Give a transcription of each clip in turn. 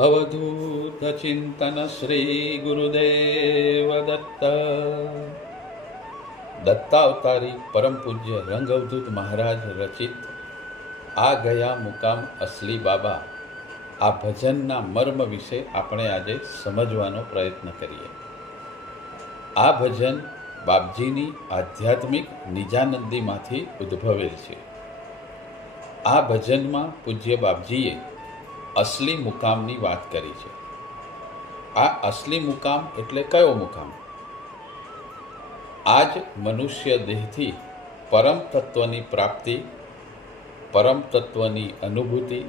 अवधूत चिंतन श्री गुरुदेव दत्त। दत्तावतारी परम पूज्य रंग अवधूत महाराज रचित आ गया मुकाम असली बाबा आ भजनना मर्म विશે આપણે આજે સમજવાનો પ્રયત્ન કરીએ। આ ભજન બાપજીની આધ્યાત્મિક નિજાનંદીમાંથી ઉદ્ભવેલ છે। આ ભજનમાં પૂજ્ય બાપજીએ असली मुकामनी बात करी है। आ असली मुकाम एटले कयो मुकाम? आज मनुष्य देहथी परम तत्वनी प्राप्ति, परम तत्वनी अनुभूति,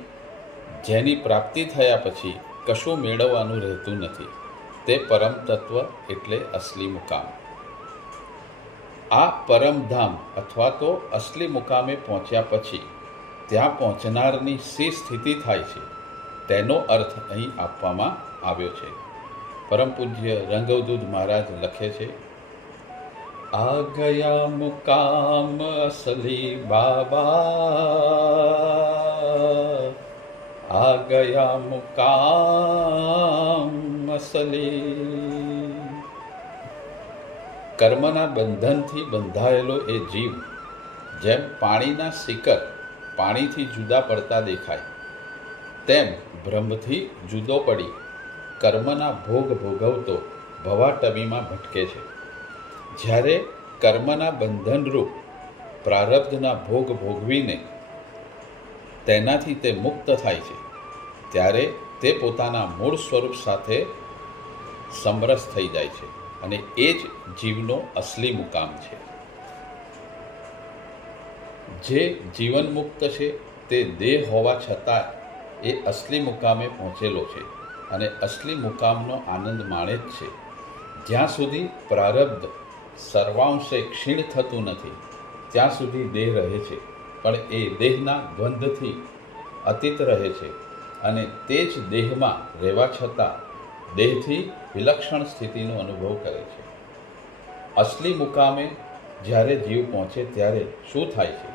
जेनी प्राप्ति थया पछी कशुं मेळववानुं रहेतुं नथी, ते परम तत्व एटले असली मुकाम। आ परमधाम अथवा तो असली मुकामे पहोंच्या पछी त्यां पहोंचनारनी शी स्थिति थाय छे तेनो अर्थ અહીં આપવામાં આવ્યો છે। પરમ પૂજ્ય રંગઅવધૂત મહારાજ લખે છે, આ ગયા મુકામ અસલી બાબા, આ ગયા મુકામ અસલી। કર્મના બંધનથી બંધાયેલો એ જીવ જેમ પાણીના સિકર પાણીથી જુદા પડતા દેખાય તેમ ભ્રમથી જુદો પડી કર્મના ભોગ ભોગવતો ભવાટવીમાં ભટકે છે। જ્યારે કર્મના બંધનરૂપ પ્રારબ્ધના ભોગ ભોગવીને તેનાથી તે મુક્ત થાય છે ત્યારે તે પોતાના મૂળ સ્વરૂપ સાથે સમરસ થઈ જાય છે અને એ જ જીવનો અસલી મુકામ છે। જે જીવન મુક્ત છે તે દેહ હોવા છતાં એ असली मुकामे पहोंचेलो छे अने असली मुकामनो आनंद माणे ज छे। ज्यां सुधी प्रारब्ध सर्वांशे क्षीण थतुं नथी त्यां सुधी देह रहे छे, पण ए देहना द्वंद्वथी अतीत रहे छे अने ते ज देहमां रहेवा छतां देहथी विलक्षण स्थितिनो अनुभव करे छे। असली मुकामे ज्यारे जीव पहोंचे त्यारे शुं थाय छे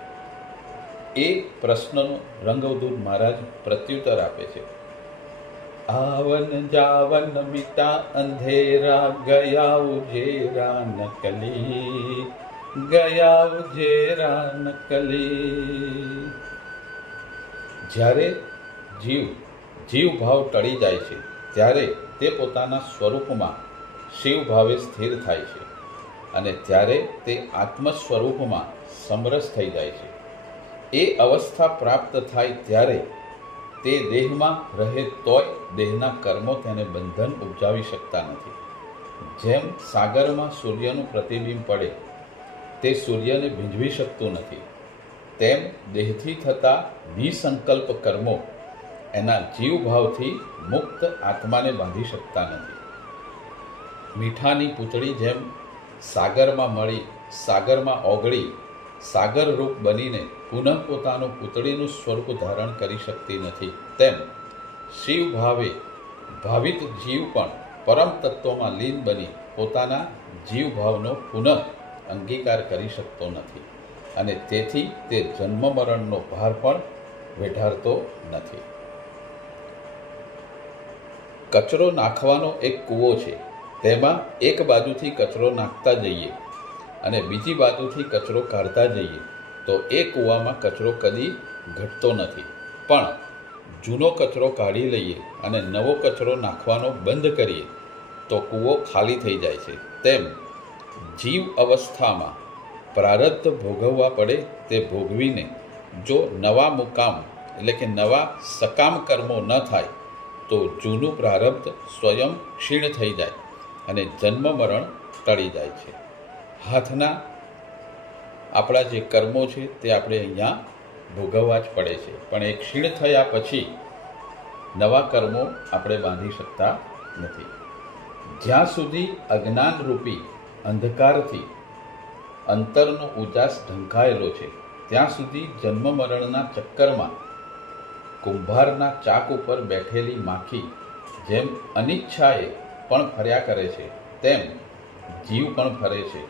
ए प्रश्ननो रंगअवधूत महाराज प्रत्युत्तर आपे छे। आवन जावन मिटा अंधेरा, गया उजेरा नकली, गया उजेरा नकली। ज्यारे जीव जीव भाव टળી જાય છે ત્યારે તે પોતાના સ્વરૂપમાં શિવ ભાવે સ્થિર થાય છે અને ત્યારે તે આત્મ સ્વરૂપમાં સમરસ થઈ જાય છે। એ અવસ્થા પ્રાપ્ત થાય ત્યારે તે દેહમાં રહે તોય દેહના કર્મો તેને બંધન ઉપજાવી શકતા નથી। જેમ સાગરમાં સૂર્યનું પ્રતિબિંબ પડે તે સૂર્યને ભીંજવી શકતું નથી, તેમ દેહથી થતા નિસંકલ્પ કર્મો એના જીવભાવથી મુક્ત આત્માને બાંધી શકતા નથી। મીઠાની પૂતળી જેમ સાગરમાં મળી સાગરમાં ઓગળી સાગર રૂપ બનીને પુનઃ પોતાનું પૂતળીનું સ્વરૂપ ધારણ કરી શકતી નથી, તેમ શિવ ભાવે ભાવિત જીવ પણ પરમ તત્વમાં લીન બની પોતાના જીવ ભાવનો પુનઃ અંગીકાર કરી શકતો નથી અને તેથી તે જન્મ મરણનો ભાર પણ વેઠારતો નથી। કચરો નાખવાનો એક કૂવો છે, તેમાં એક બાજુથી કચરો નાખતા જઈએ અને બીજી બાજુથી કચરો કાઢતા જઈએ તો એ કૂવામાં કચરો કદી ઘટતો નથી, પણ જૂનો કચરો કાઢી લઈએ અને નવો કચરો નાખવાનો બંધ કરીએ તો કૂવો ખાલી થઈ જાય છે। તેમ જીવ અવસ્થામાં પ્રારબ્ધ ભોગવવા પડે તે ભોગવીને જો નવા મુકામ એટલે કે નવા સકામ કર્મો ન થાય તો જૂનું પ્રારબ્ધ સ્વયં ક્ષીણ થઈ જાય અને જન્મ મરણ ટળી જાય છે। હાથના આપણા જે કર્મો છે તે આપણે અહીંયા ભોગવવા જ પડે છે, પણ એ ક્ષીણ થયા પછી નવા કર્મો આપણે બાંધી શકતા નથી। જ્યાં સુધી અજ્ઞાનરૂપી અંધકારથી અંતરનો ઉજાસ ઢંકાયેલો છે ત્યાં સુધી જન્મ મરણના ચક્કરમાં કુંભારના ચાક ઉપર બેઠેલી માખી જેમ અનિચ્છાએ પણ ફર્યા કરે છે તેમ જીવ પણ ફરે છે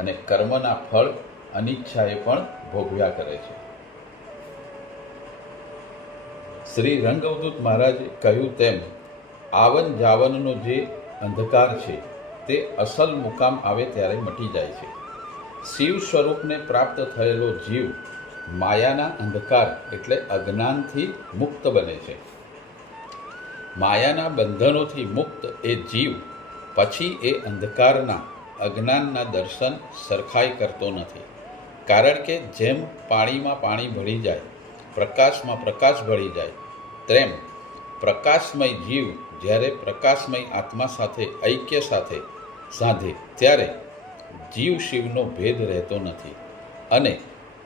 અને કર્મના ફળ અનિચ્છાએ પણ ભોગવ્યા કરે છે। શ્રી રંગ અવધૂત મહારાજે કહ્યું તેમ આવન જાવનનો જે અંધકાર છે તે અસલ મુકામ આવે ત્યારે મટી જાય છે. શિવ સ્વરૂપને પ્રાપ્ત થયેલો જીવ માયાના અંધકાર એટલે અજ્ઞાનથી મુક્ત બને છે. માયાના બંધનોથી મુક્ત એ જીવ પછી એ અંધકારના અજ્ઞાનના દર્શન સરખાઈ કરતો નથી. કારણ કે જેમ પાણીમાં પાણી ભળી જાય, પ્રકાશમાં પ્રકાશ ભળી જાય, તેમ પ્રકાશમય જીવ જ્યારે પ્રકાશમય આત્મા સાથે ઐક્ય સાથે સાધે ત્યારે જીવ શિવનો ભેદ રહેતો નથી અને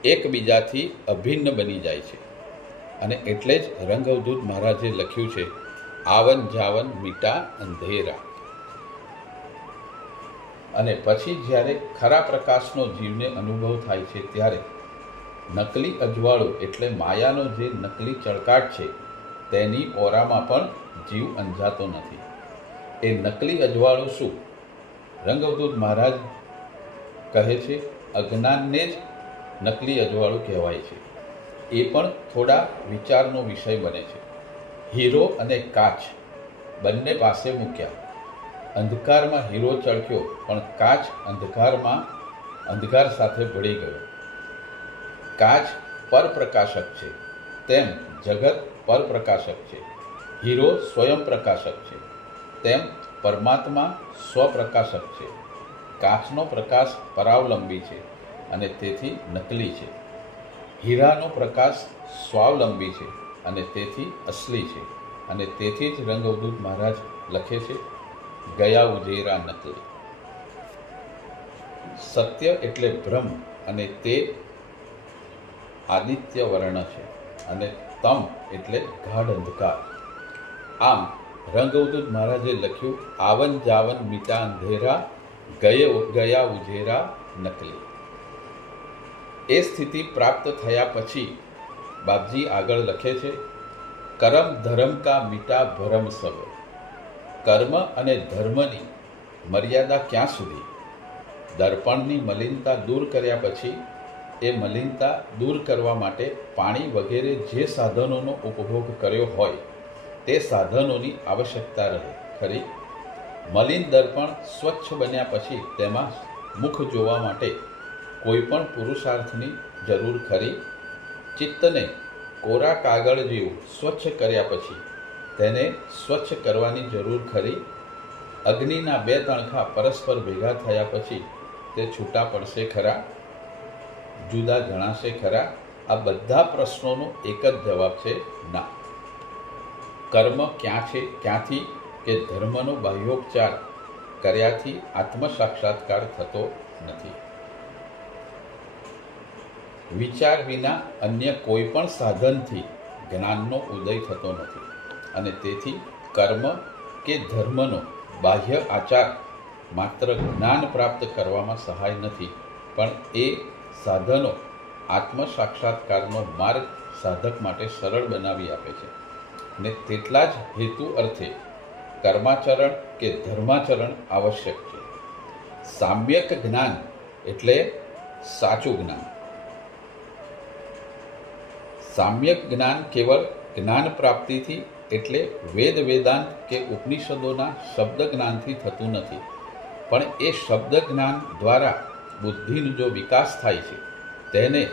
એકબીજાથી અભિન્ન બની જાય છે. અને એટલે જ રંગઅવધૂત મહારાજે લખ્યું છે, આવન જાવન મીટા અંધેરા. અને પછી જ્યારે ખરા પ્રકાશનો જીવને અનુભવ થાય છે ત્યારે નકલી અજવાળું એટલે માયાનો જે નકલી ચળકાટ છે તેની ઓરામાં પણ જીવ અંજાતો નથી. એ નકલી અજવાળું શું? રંગઅવધૂત મહારાજ કહે છે, અજ્ઞાનને જ નકલી અજવાળું કહેવાય છે. એ પણ થોડા વિચારનો વિષય બને છે. હીરો અને કાચ બંને પાસે મૂક્યા. અંધકારમાં હીરો ચળક્યો પણ કાચ અંધકાર સાથે ભળી ગયો. કાચ પરપ્રકાશક છે, તેમ જગત પરપ્રકાશક છે. હીરો સ્વયં પ્રકાશક છે, તેમ પરમાત્મા સ્વપ્રકાશક છે. કાચનો પ્રકાશ પરાવલંબી છે અને તેથી નકલી છે. હીરાનો પ્રકાશ સ્વાવલંબી છે અને તેથી અસલી છે. અને તેથી જ રંગઅવધૂત મહારાજ લખે છે, ગયા ઉજેરા નકલી. સત્ય એટલે બ્રહ્મ અને તે આદિત્ય વર્ણ છે અને તમ એટલે ગાઢ અંધકાર. આમ રંગઅવધૂત મહારાજે લખ્યું, આવન જાવન મીટા અંધેરા, ગયા ઉજેરા નકલી. એ સ્થિતિ પ્રાપ્ત થયા પછી બાપજી આગળ લખે છે, કરમ ધર્મ કા મીટા ભરમ સબ. કર્મ અને ધર્મની મર્યાદા ક્યાં સુધી? દર્પણની મલિનતા દૂર કર્યા પછી એ મલિનતા દૂર કરવા માટે પાણી વગેરે જે સાધનોનો ઉપભોગ કર્યો હોય તે સાધનોની આવશ્યકતા રહે ખરી? મલિન દર્પણ સ્વચ્છ બન્યા પછી તેમાં મુખ જોવા માટે કોઈ પણ પુરુષાર્થની જરૂર ખરી? ચિત્તને કોરા કાગળ જેવું સ્વચ્છ કર્યા પછી તેને સ્વચ્છ કરવાની જરૂર ખરી? અગ્નિના બે તણખા પરસ્પર ભેગા થયા પછી તે છૂટા પડશે ખરા? જુદા જણાશે ખરા? આ બધા પ્રશ્નોનો એક જ જવાબ છે, ના. કર્મ ક્યાંથી કે ધર્મનો બાહ્યોપચાર કર્યાથી આત્મ સાક્ષાત્કાર થતો નથી. વિચાર વિના અન્ય કોઈ પણ સાધનથી જ્ઞાનનો ઉદય થતો નથી અને તેથી કર્મ કે ધર્મનો બાહ્ય આચાર માત્ર જ્ઞાન પ્રાપ્ત કરવામાં સહાય નથી, પણ એ સાધનો આત્મ સાક્ષાત્કારનો માર્ગ સાધક માટે સરળ બનાવી આપે છે. ને તેટલા જ હેતુ અર્થે કર્માચરણ કે ધર્માચરણ આવશ્યક છે. સામ્યક જ્ઞાન એટલે સાચું જ્ઞાન. સામ્યક જ્ઞાન કેવળ જ્ઞાન પ્રાપ્તિથી એટલે વેદ વેદાંત કે ઉપનિષદોના શબ્દ જ્ઞાનથી થતું નથી, પણ એ શબ્દ જ્ઞાન દ્વારા બુદ્ધિનો જો વિકાસ થાય છે તેને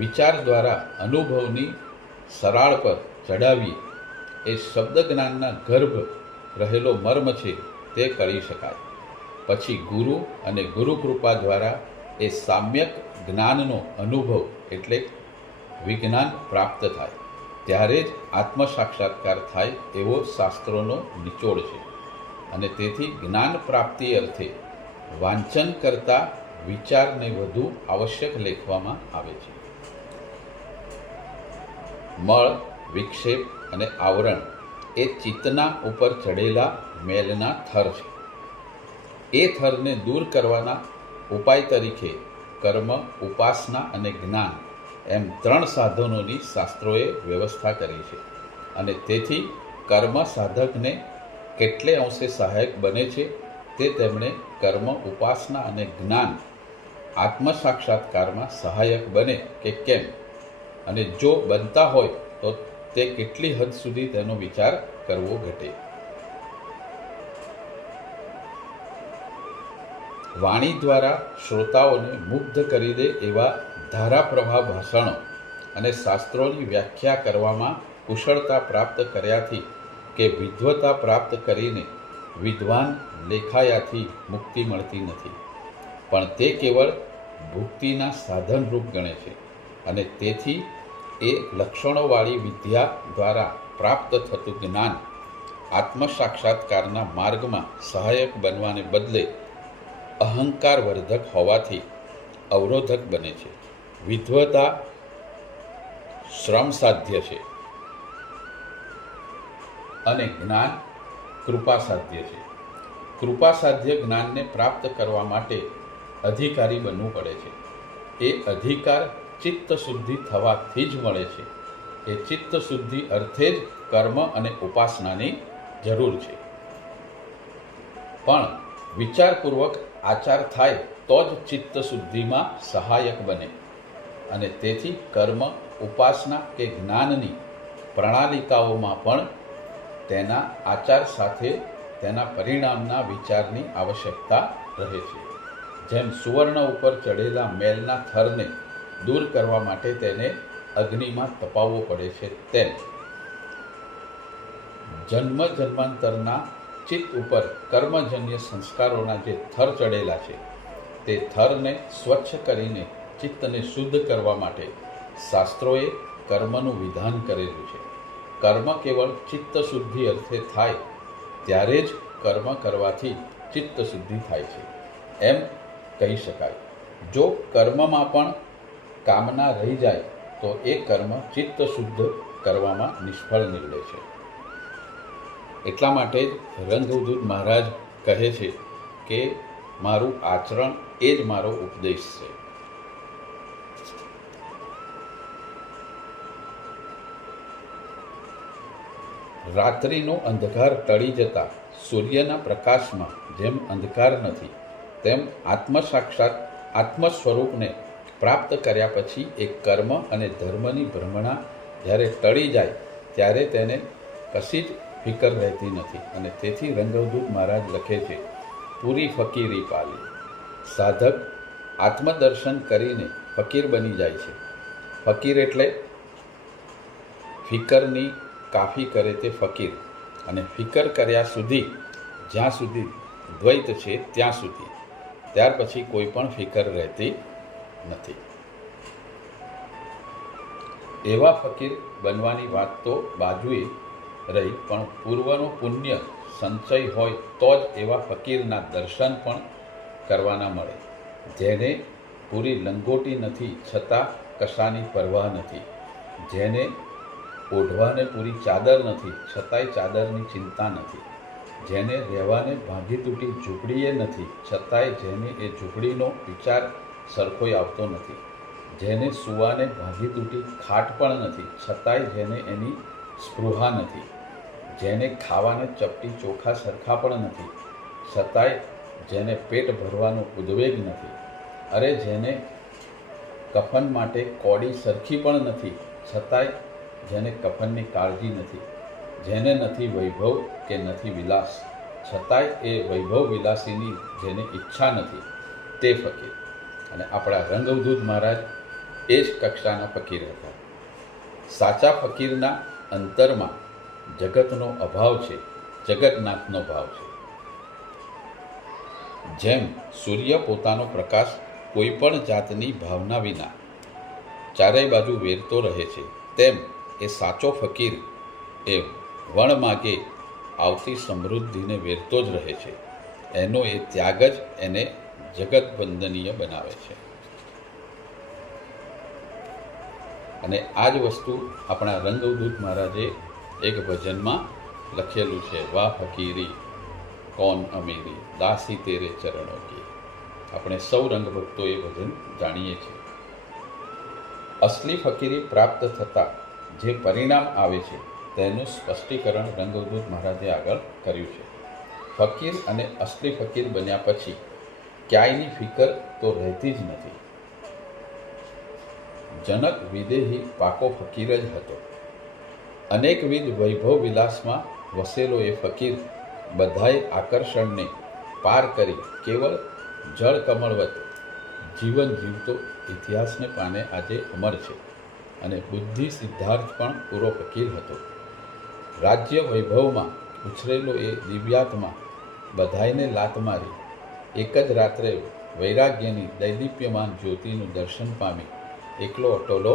વિચાર દ્વારા અનુભવની સરાળ પર ચડાવી એ શબ્દ જ્ઞાનના ગર્ભ રહેલો મર્મ છે તે કરી શકાય. પછી ગુરુ અને ગુરુ કૃપા દ્વારા એ સામ્યક જ્ઞાનનો અનુભવ એટલે વિજ્ઞાન પ્રાપ્ત થાય ત્યારે જ આત્મ સાક્ષાત્કાર થાય એવો શાસ્ત્રોનો નિચોડ છે. અને તેથી જ્ઞાન પ્રાપ્તિ અર્થે વાંચન કરતાં વિચારને વધુ આવશ્યક લેખવામાં આવે છે. મળ, વિક્ષેપ અને આવરણ એ ચિત્તના ઉપર ચડેલા મેલના થર છે. એ થરને દૂર કરવાના ઉપાય તરીકે કર્મ, ઉપાસના અને જ્ઞાન એમ 3 સાધનોની શાસ્ત્રોએ વ્યવસ્થા કરી છે. અને તેથી કર્મ સાધકને કેટલે અંશે સહાયક બને છે તે તેમણે કર્મ, ઉપાસના અને જ્ઞાન આત્મ સાક્ષાત્કારમાં સહાયક બને કે કેમ, અને જો બનતા હોય તો તે કેટલી હદ સુધી તેનો વિચાર કરવો ઘટે. વાણી દ્વારા શ્રોતાઓને મુગ્ધ કરી દે એવા ધારાપ્રવાહ ભાષણો અને શાસ્ત્રોની વ્યાખ્યા કરવામાં કુશળતા પ્રાપ્ત કર્યાથી કે વિદ્વતા પ્રાપ્ત કરીને વિદ્વાન લેખાયાથી મુક્તિ મળતી નથી, પણ તે કેવળ ભુક્તિના સાધનરૂપ ગણે છે અને તેથી એ લક્ષણોવાળી વિદ્યા દ્વારા પ્રાપ્ત થતું જ્ઞાન આત્મસાક્ષાત્કારના માર્ગમાં સહાયક બનવાને બદલે અહંકારવર્ધક હોવાથી અવરોધક બને છે. વિદ્વતા શ્રમ સાધ્ય છે અને જ્ઞાન કૃપા સાધ્ય છે. કૃપા સાધ્ય જ્ઞાનને પ્રાપ્ત કરવા માટે અધિકારી બનવું પડે છે. એ અધિકાર ચિત્ત શુદ્ધિ થવાથી જ મળે છે. એ ચિત્ત શુદ્ધિ અર્થે જ કર્મ અને ઉપાસનાની જરૂર છે. પણ વિચારપૂર્વક આચાર થાય તો જ ચિત્ત શુદ્ધિમાં સહાયક બને અને તેથી કર્મ, ઉપાસના કે જ્ઞાનની પ્રણાલિકાઓમાં પણ તેના આચાર સાથે તેના પરિણામના વિચારની આવશ્યકતા રહે છે. જેમ સુવર્ણ ઉપર ચડેલા મેલના થરને દૂર કરવા માટે તેને અગ્નિમાં તપાવવો પડે છે, તેમ જન્મ જન્માંતરના ચિત્ત ઉપર કર્મજન્ય સંસ્કારોના જે થર ચડેલા છે તે થરને સ્વચ્છ કરીને ચિત્તને શુદ્ધ કરવા માટે શાસ્ત્રોએ કર્મનું વિધાન કરેલું છે. કર્મ કેવળ ચિત્ત શુદ્ધિ અર્થે થાય ત્યારે જ કર્મ કરવાથી ચિત્ત શુદ્ધિ થાય છે એમ કહી શકાય. જો કર્મમાં પણ કામના રહી જાય તો એ કર્મ ચિત્ત શુદ્ધ કરવામાં નિષ્ફળ નીવડે છે. એટલા માટે જ રંગવદૂત મહારાજ કહે છે કે મારું આચરણ એ જ મારો ઉપદેશ છે. રાત્રિનો અંધકાર ટળી જતા સૂર્યના પ્રકાશમાં જેમ અંધકાર નથી, તેમ આત્મ સ્વરૂપને પ્રાપ્ત કર્યા પછી એક કર્મ અને ધર્મની ભ્રમણા જ્યારે ટળી જાય ત્યારે તેને કશી જ ફિકર રહેતી નથી. અને તેથી રંગવદૂત મહારાજ લખે છે, પૂરી ફકીરી પાલી. સાધક આત્મદર્શન કરીને ફકીર બની જાય છે. ફકીર એટલે ફિકરની કાફી કરે તે ફકીર, અને ફિકર કર્યા સુધી, જ્યાં સુધી દ્વૈત છે ત્યાં સુધી, ત્યાર પછી કોઈ પણ ફિકર રહેતી નથી. એવા ફકીર બનવાની વાત તો બાજુએ રહી, પણ પૂર્વનો પુણ્ય સંચય હોય તો જ એવા ફકીરના દર્શન પણ કરવાના મળે, જેને પૂરી લંગોટી નથી છતાં કશાની પરવાહ નથી, જેને ઓઢવાને પૂરી ચાદર નથી છતાંય ચાદરની ચિંતા નથી, જેને રહેવાને ભાંગી તૂટી ઝૂંપડીએ નથી છતાંય જેને એ ઝૂંપડીનો વિચાર સરખોય આવતો નથી, જેને સૂવાને ભાંગી તૂટી ખાટ પણ નથી છતાંય જેને એની સ્પૃહા નથી, જેને ખાવાને ચપટી ચોખા સરખા પણ નથી છતાંય જેને પેટ ભરવાનો ઉદ્વેગ નથી, અરે જેને કફન માટે કોડી સરખી પણ નથી છતાંય જેને કફનની કાળજી નથી, જેને નથી વૈભવ કે નથી વિલાસ છતાંય એ વૈભવ વિલાસીની જેને ઈચ્છા નથી, તે ફકીર. અને આપણા રંગવદૂત મહારાજ એ જ કક્ષાના ફકીર હતા. સાચા ફકીરના અંતરમાં જગતનો અભાવ છે, જગન્નાથનો ભાવ છે. જેમ સૂર્ય પોતાનો પ્રકાશ કોઈ પણ જાતની ભાવના વિના ચારેય બાજુ વેરતો રહે છે, તેમ એ સાચો ફકીર એ વણ માગે આવતી સમૃદ્ધિને વેરતો જ રહે છે. એનો એ ત્યાગ જ એને જગત વંદનીય બનાવે છે. અને આ જ વસ્તુ આપણા રંગવદૂત મહારાજે એક ભજનમાં લખેલું છે, વાહ ફકીરી કોન અમીરી દાસી તેરે ચરણો કી. આપણે સૌ રંગભક્તો એ ભજન જાણીએ છીએ. અસલી ફકીરી પ્રાપ્ત થતાં જે પરિણામ આવે છે તેનું સ્પષ્ટીકરણ રંગવદૂત મહારાજે આગળ કર્યું છે. ફકીર અને અસલી ફકીર બન્યા પછી ક્યાંયની ફિકર તો રહેતી જ નથી. જનક વિદેહી પાકો ફકીર જ હતો. અનેકવિધ વૈભવ વિલાસમાં વસેલો એ ફકીર બધાય આકર્ષણને પાર કરી કેવળ જળ કમળવત જીવન જીવતો ઇતિહાસને પાને આજે અમર છે. અને બુદ્ધિ સિદ્ધાર્થ પણ પૂરો ફકીર હતો. રાજ્ય વૈભવમાં ઉછરેલો એ દિવ્યાત્મા બધાયને લાત મારી એક જ રાત્રે વૈરાગ્યની દૈદીપ્યમાન જ્યોતિનું દર્શન પામી એકલો અટોલો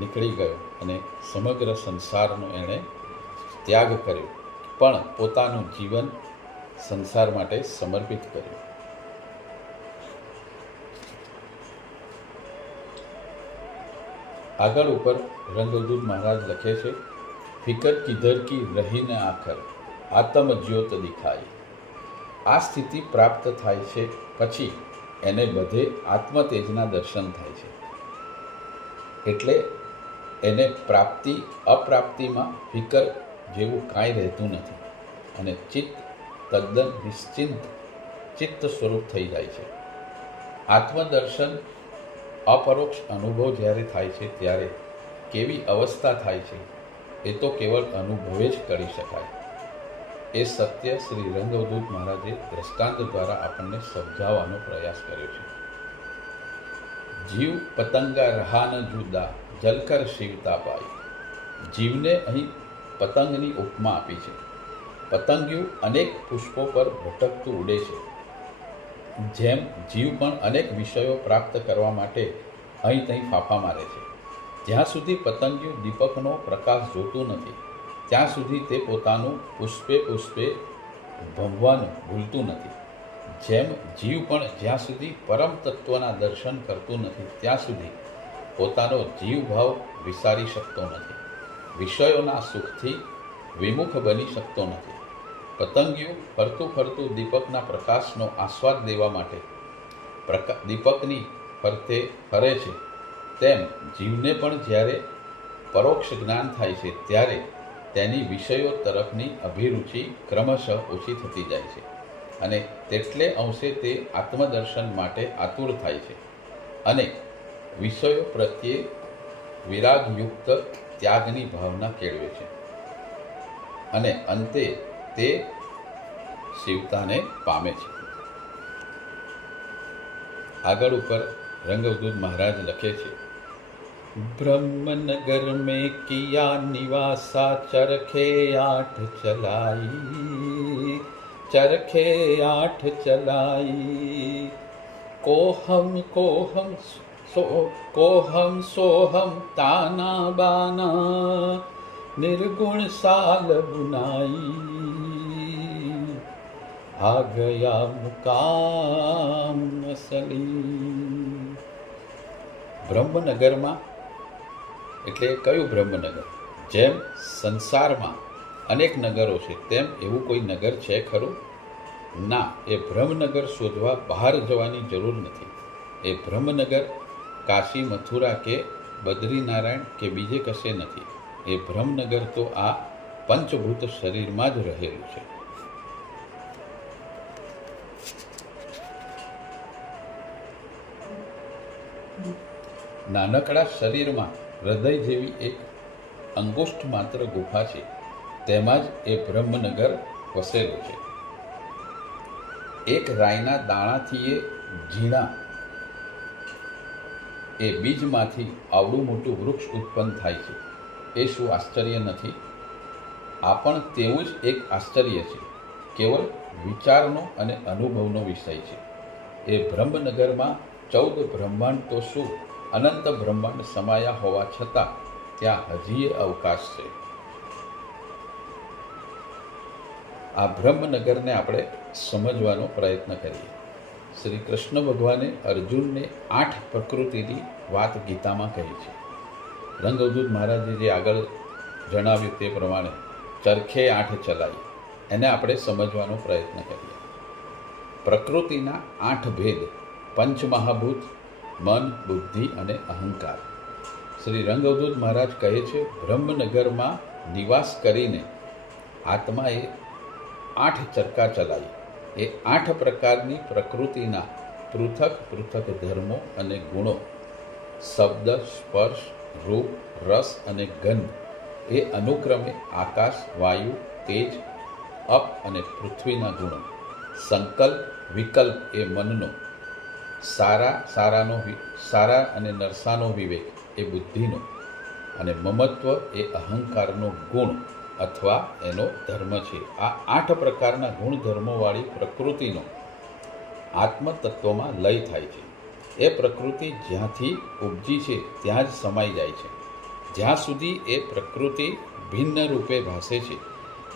નીકળી ગયો અને સમગ્ર સંસારનો એણે ત્યાગ કર્યો, પણ પોતાનું જીવન સંસાર માટે સમર્પિત કર્યું. આગળ ઉપર રંગદૂત મહારાજ લખે છે, ફિકર કિધર કી રહીને આખર આત્મ જ્યોત દિખાઈ. આ સ્થિતિ પ્રાપ્ત થાય છે પછી એને બધે આત્મતેજના દર્શન થાય છે. એટલે એને પ્રાપ્તિ અપ્રાપ્તિમાં ફિકર જેવું કાંઈ રહેતું નથી અને ચિત્ત તદ્દન નિશ્ચિંત ચિત્ત સ્વરૂપ થઈ જાય છે. આત્મદર્શન અપરોક્ષ અનુભવ જ્યારે થાય છે ત્યારે કેવી અવસ્થા થાય છે એ તો કેવળ અનુભવે જ કરી શકાય. એ સત્ય શ્રી રંગવદૂત મહારાજે દ્રષ્ટાંત દ્વારા આપણને સમજાવવાનો પ્રયાસ કર્યો છે. જીવ પતંગા રહાન જુદા જલકર શિવતા પાઈ. જીવને અહીં પતંગની ઉપમા આપી છે. પતંગિયું અનેક પુષ્પો પર ભટકતું ઉડે છે. જેમ જીવ પણ અનેક વિષયો પ્રાપ્ત કરવા માટે અહીં ત્યાં ફાંફા મારે છે. જ્યાં સુધી પતંગિયું દીપકનો પ્રકાશ જોતું નથી ત્યાં સુધી તે પોતાનું પુષ્પે પુષ્પે ભમવાનું ભૂલતું નથી. જેમ જીવ પણ જ્યાં સુધી પરમ તત્વના દર્શન કરતું નથી ત્યાં સુધી પોતાનો જીવભાવ વિસારી શકતો નથી, વિષયોના સુખથી વિમુખ બની શકતો નથી. પતંગિયું ફરતું ફરતું દીપકના પ્રકાશનો આસ્વાદ લેવા માટે દીપકની ફરતે ફરે છે, તેમ જીવને પણ જ્યારે પરોક્ષ જ્ઞાન થાય છે ત્યારે તેની વિષયો તરફની અભિરુચિ ક્રમશઃ ઓછી થતી જાય છે અને તેટલે અંશે તે આત્મદર્શન માટે આતુર થાય છે અને વિષયો પ્રત્યે વિરાગયુક્ત ત્યાગની ભાવના કેળવે છે અને અંતે તે શિવતાને પામે છે. આગળ ઉપર રંગવદૂત મહારાજ લખે છે, ब्रह्मनगर में किया निवासा चरखे 8 चलाई, चरखे 8 चलाई. कोहम सोहम ताना बाना निर्गुण साल बुनाई. आ गया मुकाम असली. બ્રહ્મનગરમાં એટલે કયું બ્રહ્મનગર? જેમ સંસારમાં અનેક નગરો છે તેમ એવું કોઈ નગર છે ખરું? ના, એ બ્રહ્મનગર શોધવા બહાર જવાની જરૂર નથી. એ બ્રહ્મનગર કાશી, મથુરા કે બદ્રીનારાયણ કે બીજે કશે નથી. એ બ્રહ્મનગર તો આ પંચભૂત શરીરમાં જ રહેલું છે. નાનકડા શરીરમાં હૃદય જેવી એક અંગુષ્ઠ માત્ર ગુફા છે, તેમાં જ એ બ્રહ્મનગર વસેલું છે. એક રાઈના દાણાથી એ ઝીણા એ બીજમાંથી આવડું મોટું વૃક્ષ ઉત્પન્ન થાય છે. એ શું આશ્ચર્ય નથી? આ પણ તેવું જ એક આશ્ચર્ય છે, કેવળ વિચારનો અને અનુભવનો વિષય છે. એ બ્રહ્મનગરમાં 14 બ્રહ્માંડ તો શું, અનંત બ્રહ્માંડ સમાયા હોવા છતાં ત્યાં હજી અવકાશ છે. આ બ્રહ્મનગરને આપણે સમજવાનો પ્રયત્ન કરીએ. શ્રી કૃષ્ણ ભગવાને અર્જુનને 8 પ્રકૃતિની વાત ગીતામાં કહી છે. રંગવદૂત મહારાજે જે આગળ જણાવ્યું તે પ્રમાણે ચરખે 8 ચલાઈ, એને આપણે સમજવાનો પ્રયત્ન કરીએ. પ્રકૃતિના 8 ભેદ, પંચમહાભૂત, મન, બુદ્ધિ અને અહંકાર. શ્રી રંગવદૂત મહારાજ કહે છે, બ્રહ્મનગરમાં નિવાસ કરીને આત્માએ 8 ચરખા ચલાવી. એ 8 પ્રકારની પ્રકૃતિના પૃથક પૃથક ધર્મો અને ગુણો, શબ્દ, સ્પર્શ, રૂપ, રસ અને ગંધ એ અનુક્રમે આકાશ, વાયુ, તેજ, અપ અને પૃથ્વીના ગુણો, સંકલ્પ, વિકલ્પ એ મનનો સારા અને નરસાનો વિવેક એ બુદ્ધિનો, અને મમત્વ એ અહંકારનો ગુણ અથવા એનો ધર્મ છે. આ 8 પ્રકારના ગુણધર્મોવાળી પ્રકૃતિનો આત્મતત્વમાં લય થાય છે. એ પ્રકૃતિ જ્યાંથી ઉપજી છે ત્યાં જ સમાઈ જાય છે. જ્યાં સુધી એ પ્રકૃતિ ભિન્ન રૂપે ભાસે છે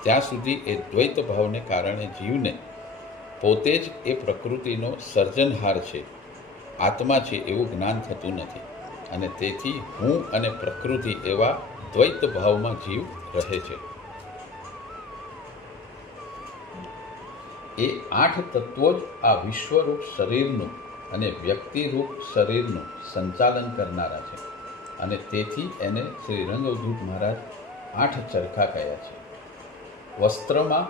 ત્યાં સુધી એ દ્વૈત ભાવને કારણે જીવને પોતે જ એ પ્રકૃતિનો સર્જનહાર છે, આત્મા છે એવું જ્ઞાન થતું નથી, અને તેથી હું અને પ્રકૃતિ એવા દ્વૈત ભાવમાં જીવ રહે છે. એ 8 તત્વો જ આ વિશ્વરૂપ શરીરનું અને વ્યક્તિરૂપ શરીરનું સંચાલન કરનારા છે, અને તેથી એને શ્રી રંગઅવધૂત મહારાજ 8 ચરખા કહ્યા છે. વસ્ત્રમાં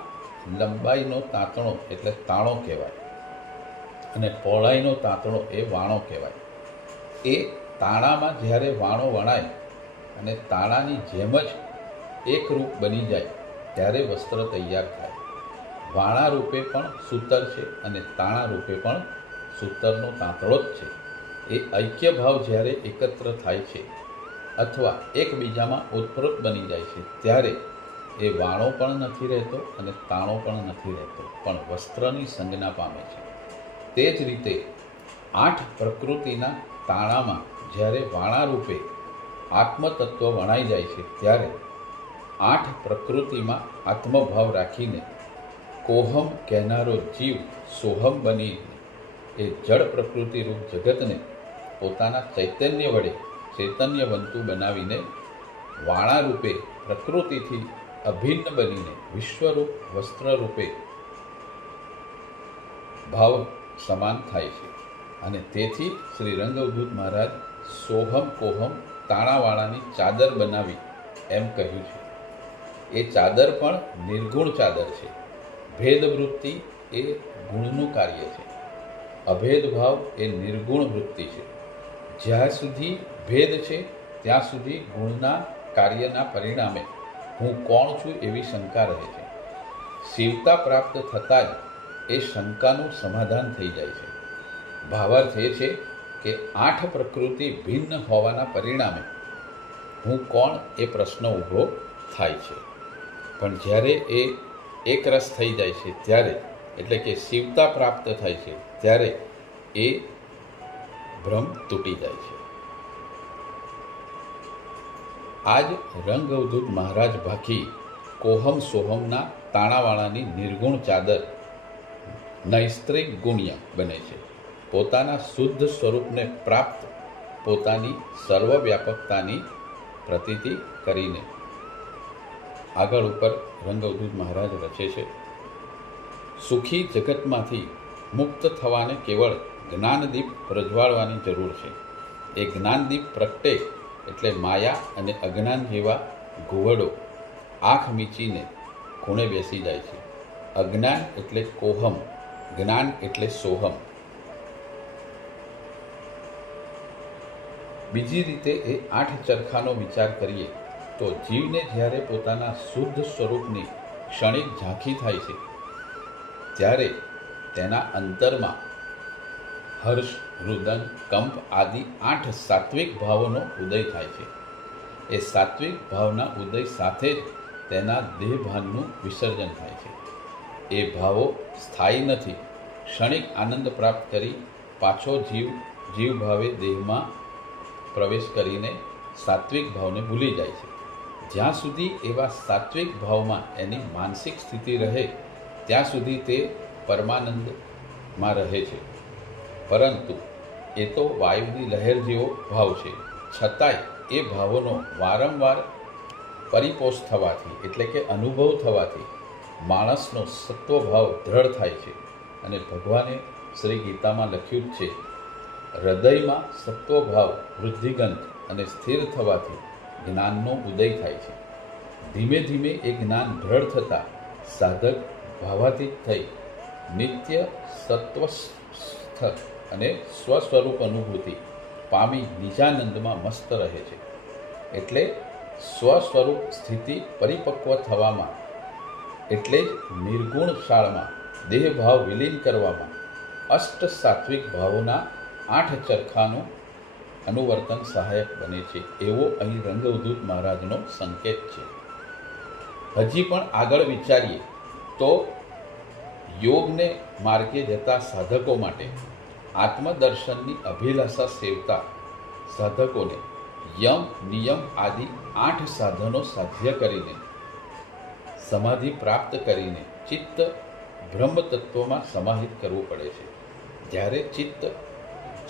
લંબાઈનો તાંતણો એટલે તાણો કહેવાય, અને પહોળાઈનો તાંતણો એ વાણો કહેવાય. એ તાણામાં જ્યારે વાણો વણાય અને તાણાની જેમ જ એકરૂપ બની જાય ત્યારે વસ્ત્ર તૈયાર થાય. વાણા રૂપે પણ સૂતર છે અને તાણા રૂપે પણ સૂતરનો તાંતણો જ છે. એ ઐક્ય ભાવ જ્યારે એકત્ર થાય છે અથવા એકબીજામાં ઓતપ્રોત બની જાય છે ત્યારે એ વાણો પણ નથી રહેતો અને તાણો પણ નથી રહેતો, પણ વસ્ત્રની સંજ્ઞા પામે છે. તે જ રીતે 8 પ્રકૃતિના તાણામાં જ્યારે વાણા રૂપે આત્મતત્વ વણાઈ જાય છે ત્યારે 8 પ્રકૃતિમાં આત્મભાવ રાખીને કોહમ કહેનારો જીવ સોહમ બની એ જળ પ્રકૃતિરૂપ જગતને પોતાના ચૈતન્ય વડે ચૈતન્યવંતું બનાવીને વાણા રૂપે પ્રકૃતિથી અભિન્ન બનીને વિશ્વરૂપ વસ્ત્ર રૂપે ભાવ સમાન થાય છે. અને તેથી શ્રી રંગઅવધૂત મહારાજ સોહમ કોહમ તાણાવાળાની ચાદર બનાવી એમ કહ્યું છે. એ ચાદર પણ નિર્ગુણ ચાદર છે. ભેદવૃત્તિ એ ગુણનું કાર્ય છે, અભેદભાવ એ નિર્ગુણ વૃત્તિ છે. જ્યાં સુધી ભેદ છે ત્યાં સુધી ગુણના કાર્યના પરિણામે હું કોણ છું એવી શંકા રહે છે. શિવતા પ્રાપ્ત થતાં જ એ શંકાનું સમાધાન થઈ જાય છે. ભાવાર્થ એ છે કે 8 પ્રકૃતિ ભિન્ન હોવાના પરિણામે હું કોણ એ પ્રશ્ન ઊભો થાય છે. પણ જ્યારે એ એક રસ થઈ જાય છે ત્યારે, એટલે કે શિવતા પ્રાપ્ત થાય છે ત્યારે એ ભ્રમ તૂટી જાય છે. આજ રંગઅવધૂત મહારાજ ભાખી કોહમ સોહમના તાણાવાળાની નિર્ગુણ ચાદર નૈસ્ત્રિક ગુણ્ય બને છે. પોતાના શુદ્ધ સ્વરૂપને પ્રાપ્ત પોતાની સર્વવ્યાપકતાની પ્રતીતિ કરીને આગળ ઉપર રંગઅવધૂત મહારાજ રચે છે. સુખી જગતમાંથી મુક્ત થવાને કેવળ જ્ઞાનદીપ પ્રજ્વાળવાની જરૂર છે. એ જ્ઞાનદીપ પ્રગટે એટલે માયા અને અજ્ઞાન જેવા ઘુવડો આંખ મીચીને ખૂણે બેસી જાય છે. અજ્ઞાન એટલે કોહમ, જ્ઞાન એટલે સોહમ. બીજી રીતે એ 8 ચરખાનો વિચાર કરીએ તો જીવને જ્યારે પોતાના શુદ્ધ સ્વરૂપની ક્ષણિક ઝાંખી થાય છે ત્યારે તેના અંતરમાં હર્ષ, રુદન, કંપ આદિ 8 સાત્વિક ભાવોનો ઉદય થાય છે. એ સાત્વિક ભાવના ઉદય સાથે જ તેના દેહભાનનું વિસર્જન થાય છે. એ ભાવો સ્થાયી નથી. ક્ષણિક આનંદ પ્રાપ્ત કરી પાછો જીવ ભાવે દેહમાં પ્રવેશ કરીને સાત્વિક ભાવને ભૂલી જાય છે. જ્યાં સુધી એવા સાત્વિક ભાવમાં એની માનસિક સ્થિતિ રહે ત્યાં સુધી તે પરમાનંદમાં રહે છે. પરંતુ એ તો વાયુની લહેર જેવો ભાવ છે. છતાંય એ ભાવોનો વારંવાર પરિપોષ થવાથી એટલે કે અનુભવ થવાથી માણસનો સત્વભાવ દ્રઢ થાય છે. અને ભગવાને શ્રી ગીતામાં લખ્યું જ છે, હૃદયમાં સત્વભાવ વૃદ્ધિગંત અને સ્થિર થવાથી જ્ઞાનનો ઉદય થાય છે. ધીમે ધીમે એ જ્ઞાન દ્રઢ થતાં સાધક ભાવાતીત થઈ નિત્ય સત્વસ્થ અને સ્વસ્વરૂપ અનુભૂતિ પામી નિજાનંદમાં મસ્ત રહે છે. એટલે સ્વસ્વરૂપ સ્થિતિ પરિપક્વ થવામાં એટલે જ નિર્ગુણ શાળમાં દેહભાવ વિલીન કરવામાં અષ્ટ સાત્વિક ભાવોના 8 ચરખાનું અનુવર્તન સહાયક બને છે, એવો અહીં રંગવધૂત મહારાજનો સંકેત છે. હજી પણ આગળ વિચારીએ તો યોગને માર્ગે જતા સાધકો માટે આત્મદર્શનની અભિલાષા સેવતા સાધકોને યમ નિયમ આદિ 8 સાધનો સાધ્ય કરીને સમાધિ પ્રાપ્ત કરીને ચિત્ત બ્રહ્મ તત્વમાં સમાહિત કરવું પડે છે. જ્યારે ચિત્ત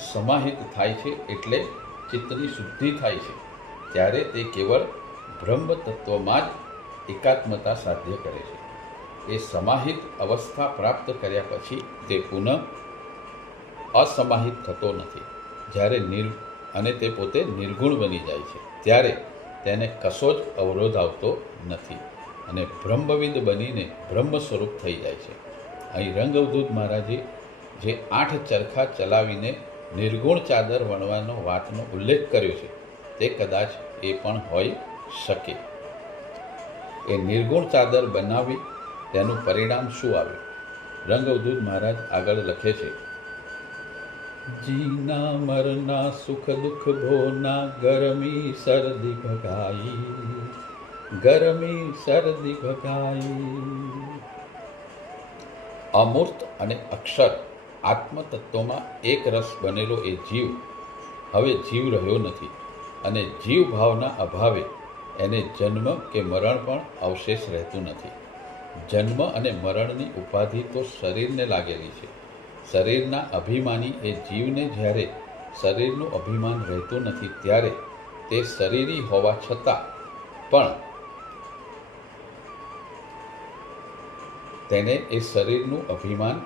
સમાહિત થાય છે એટલે ચિત્તની શુદ્ધિ થાય છે, ત્યારે તે કેવળ બ્રહ્મ તત્વમાં જ એકાત્મતા સાધ્ય કરે છે. એ સમાહિત અવસ્થા પ્રાપ્ત કર્યા પછી તે પુનઃ અસમાહિત થતો નથી. જ્યારે અને તે પોતે નિર્ગુણ બની જાય છે, ત્યારે તેને કશો જ અવરોધ આવતો નથી અને બ્રહ્મવિદ બનીને બ્રહ્મ સ્વરૂપ થઈ જાય છે. અહીં રંગવધૂત મહારાજે જે 8 ચરખા ચલાવીને નિર્ગુણ ચાદર વણવાનો વાતનો ઉલ્લેખ કર્યો છે, તે કદાચ એ પણ હોઈ શકે. એ નિર્ગુણ ચાદર બનાવી તેનું પરિણામ શું આવ્યું? રંગવધૂત મહારાજ આગળ લખે છે, જીના મરના સુખ દુઃખ ભોના ગરમી શરદી ભગાઈ, ગરમી શરદી ભગાઈ. અમૂર્ત અને અક્ષર આત્મતત્વમાં એક રસ બનેલો એ જીવ હવે જીવ રહ્યો નથી અને જીવ ભાવના અભાવે એને જન્મ કે મરણ પણ અવશેષ રહેતું નથી. જન્મ અને મરણની ઉપાધિ તો શરીરને લાગેલી છે. શરીરના અભિમાની એ જીવને જ્યારે શરીરનું અભિમાન રહેતું નથી ત્યારે તે શરીરી હોવા છતાં પણ તેને એ શરીરનું અભિમાન